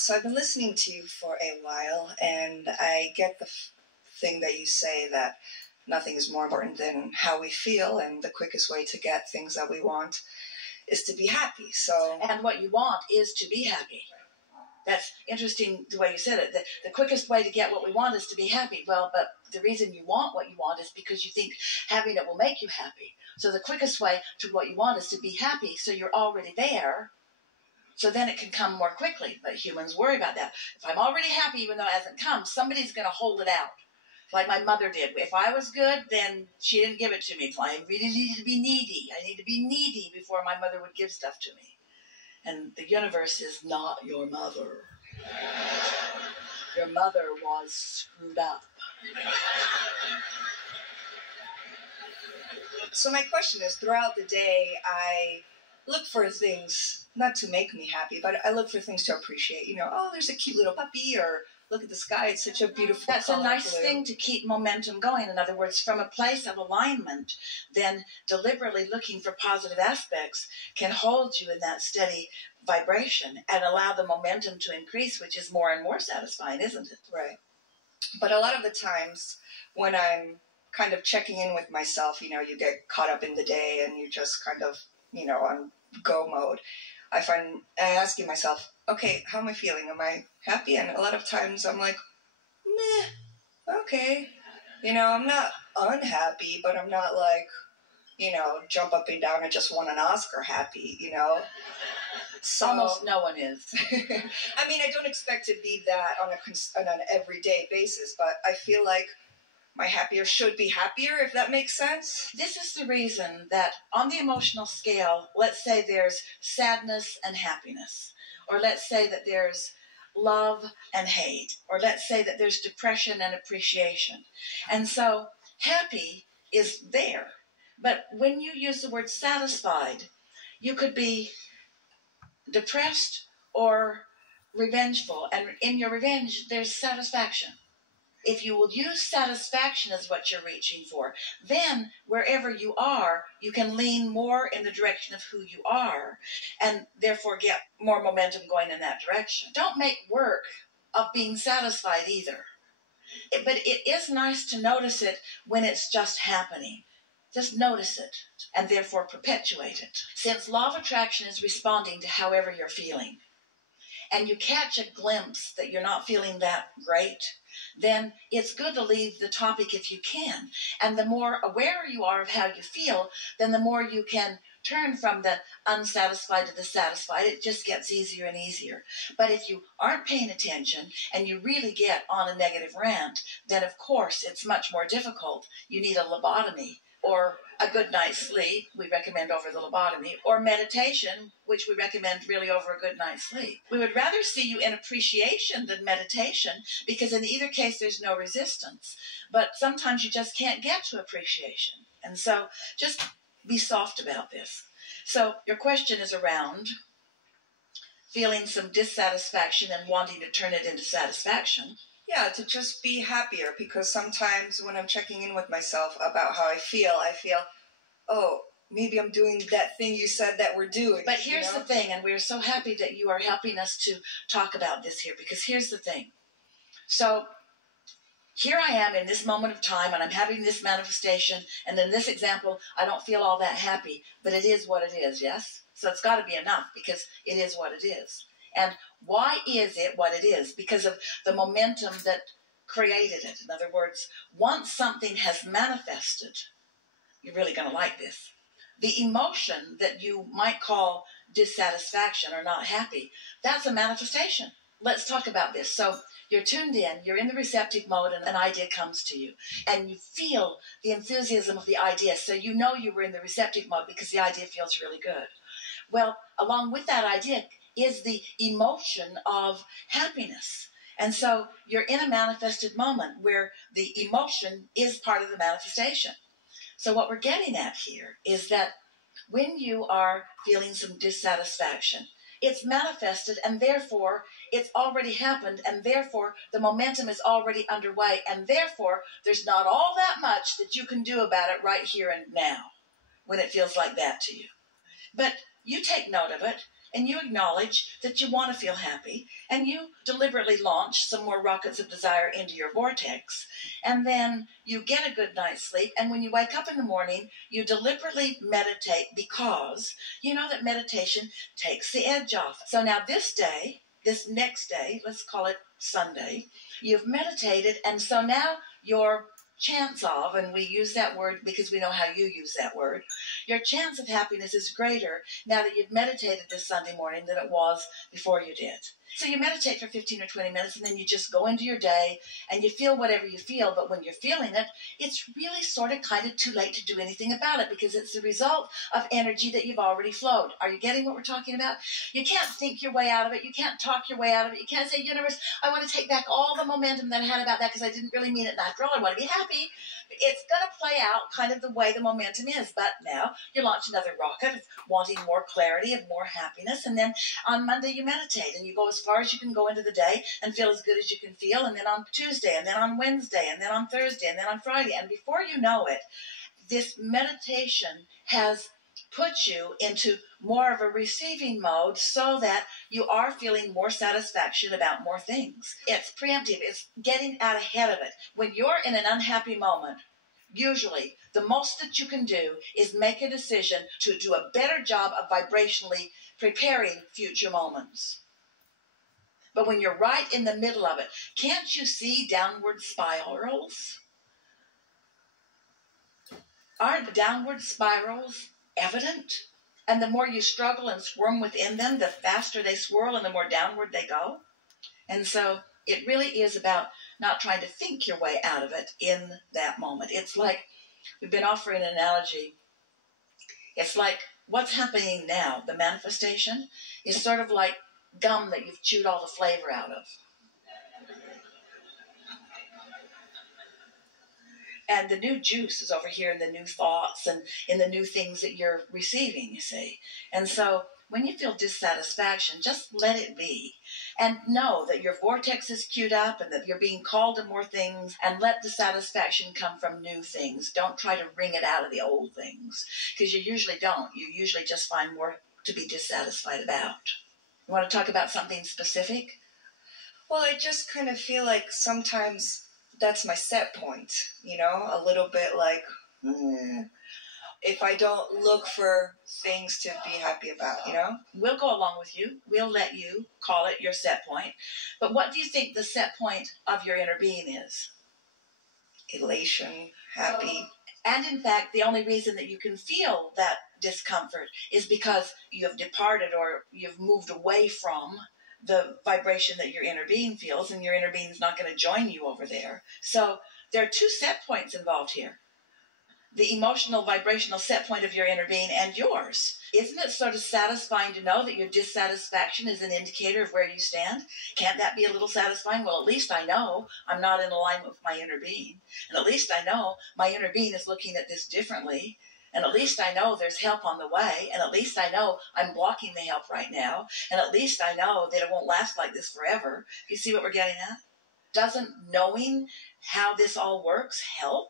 So I've been listening to you for a while, and I get the thing that you say that nothing is more important than how we feel, and the quickest way to get things that we want is to be happy. So, and what you want is to be happy. That's interesting the way you said it. The quickest way to get what we want is to be happy. Well, but the reason you want what you want is because you think having it will make you happy. So the quickest way to what you want is to be happy, so you're already there. So then it can come more quickly. But humans worry about that. If I'm already happy, even though it hasn't come, somebody's going to hold it out. Like my mother did. If I was good, then she didn't give it to me. If I really needed to be needy, I need to be needy before my mother would give stuff to me. And the universe is not your mother. Your mother was screwed up. So my question is, throughout the day, I look for things, not to make me happy, but I look for things to appreciate. You know, oh, there's a cute little puppy, or look at the sky, it's such a beautiful That's color a nice blue. thing to keep momentum going. In other words, from a place of alignment, then deliberately looking for positive aspects can hold you in that steady vibration and allow the momentum to increase, which is more and more satisfying, isn't it? Right. But a lot of the times when I'm kind of checking in with myself, you know, you get caught up in the day and you just kind of, you know, on go mode. I'm asking myself, okay, how am I feeling? Am I happy? And a lot of times I'm like, meh, okay. You know, I'm not unhappy, but I'm not like, you know, jump up and down and just want an Oscar happy, you know. So, almost no one is. I mean, I don't expect to be that on an everyday basis, but I feel like my happier should be happier, if that makes sense. This is the reason that on the emotional scale, let's say there's sadness and happiness, or let's say that there's love and hate, or let's say that there's depression and appreciation. And so happy is there. But when you use the word satisfied, you could be depressed or revengeful. And in your revenge, there's satisfaction. If you will use satisfaction as what you're reaching for, then wherever you are, you can lean more in the direction of who you are and therefore get more momentum going in that direction. Don't make work of being satisfied either. But it is nice to notice it when it's just happening. Just notice it and therefore perpetuate it. Since law of attraction is responding to however you're feeling, and you catch a glimpse that you're not feeling that great, then it's good to leave the topic if you can. And the more aware you are of how you feel, then the more you can turn from the unsatisfied to the satisfied. It just gets easier and easier. But if you aren't paying attention and you really get on a negative rant, then of course it's much more difficult. You need a lobotomy, or a good night's sleep, we recommend over the lobotomy, or meditation, which we recommend really over a good night's sleep. We would rather see you in appreciation than meditation, because in either case there's no resistance. But sometimes you just can't get to appreciation. And so just be soft about this. So your question is around feeling some dissatisfaction and wanting to turn it into satisfaction. Yeah, to just be happier, because sometimes when I'm checking in with myself about how I feel, oh, maybe I'm doing that thing you said that we're doing. But here's the thing, and we're so happy that you are helping us to talk about this here, because here's the thing. So here I am in this moment of time, and I'm having this manifestation, and in this example, I don't feel all that happy, but it is what it is, yes? So it's got to be enough, because it is what it is. And why is it what it is? Because of the momentum that created it. In other words, once something has manifested, you're really going to like this. The emotion that you might call dissatisfaction or not happy, that's a manifestation. Let's talk about this. So you're tuned in, you're in the receptive mode, and an idea comes to you. And you feel the enthusiasm of the idea. So you know you were in the receptive mode because the idea feels really good. Well, along with that idea is the emotion of happiness. And so you're in a manifested moment where the emotion is part of the manifestation. So what we're getting at here is that when you are feeling some dissatisfaction, it's manifested, and therefore it's already happened, and therefore the momentum is already underway, and therefore there's not all that much that you can do about it right here and now when it feels like that to you. But you take note of it, and you acknowledge that you want to feel happy, and you deliberately launch some more rockets of desire into your vortex, and then you get a good night's sleep, and when you wake up in the morning, you deliberately meditate because you know that meditation takes the edge off. So now this next day, let's call it Sunday, you've meditated, and so now your chance of, and we use that word because we know how you use that word, your chance of happiness is greater now that you've meditated this Sunday morning than it was before you did. So you meditate for 15 or 20 minutes, and then you just go into your day, and you feel whatever you feel, but when you're feeling it, it's really sort of kind of too late to do anything about it because it's the result of energy that you've already flowed. Are you getting what we're talking about? You can't think your way out of it. You can't talk your way out of it. You can't say, universe, I want to take back all the momentum that I had about that because I didn't really mean it, and after all, I want to be happy. It's going to play out kind of the way the momentum is, but now you launch another rocket of wanting more clarity, of more happiness, and then on Monday you meditate, and you go as far as you can go into the day and feel as good as you can feel, and then on Tuesday, and then on Wednesday, and then on Thursday, and then on Friday, and before you know it, this meditation has put you into more of a receiving mode so that you are feeling more satisfaction about more things. It's preemptive. It's getting out ahead of it. When you're in an unhappy moment, usually the most that you can do is make a decision to do a better job of vibrationally preparing future moments. But when you're right in the middle of it, can't you see downward spirals? Aren't downward spirals evident? And the more you struggle and squirm within them, the faster they swirl and the more downward they go. And so it really is about not trying to think your way out of it in that moment. It's like, we've been offering an analogy. It's like what's happening now, the manifestation, is sort of like gum that you've chewed all the flavor out of. And the new juice is over here in the new thoughts and in the new things that you're receiving, you see. And so when you feel dissatisfaction, just let it be. And know that your vortex is queued up and that you're being called to more things, and let dissatisfaction come from new things. Don't try to wring it out of the old things, because you usually don't. You usually just find more to be dissatisfied about. You want to talk about something specific? Well, I just kind of feel like sometimes that's my set point, a little bit like, if I don't look for things to be happy about, We'll go along with you. We'll let you call it your set point. But what do you think the set point of your inner being is? Elation, happy. And in fact, the only reason that you can feel that discomfort is because you have departed or you've moved away from the vibration that your inner being feels, and your inner being is not going to join you over there. So there are two set points involved here. The emotional, vibrational set point of your inner being and yours. Isn't it sort of satisfying to know that your dissatisfaction is an indicator of where you stand? Can't that be a little satisfying? Well, at least I know I'm not in alignment with my inner being. And at least I know my inner being is looking at this differently. And at least I know there's help on the way. And at least I know I'm blocking the help right now. And at least I know that it won't last like this forever. You see what we're getting at? Doesn't knowing how this all works help?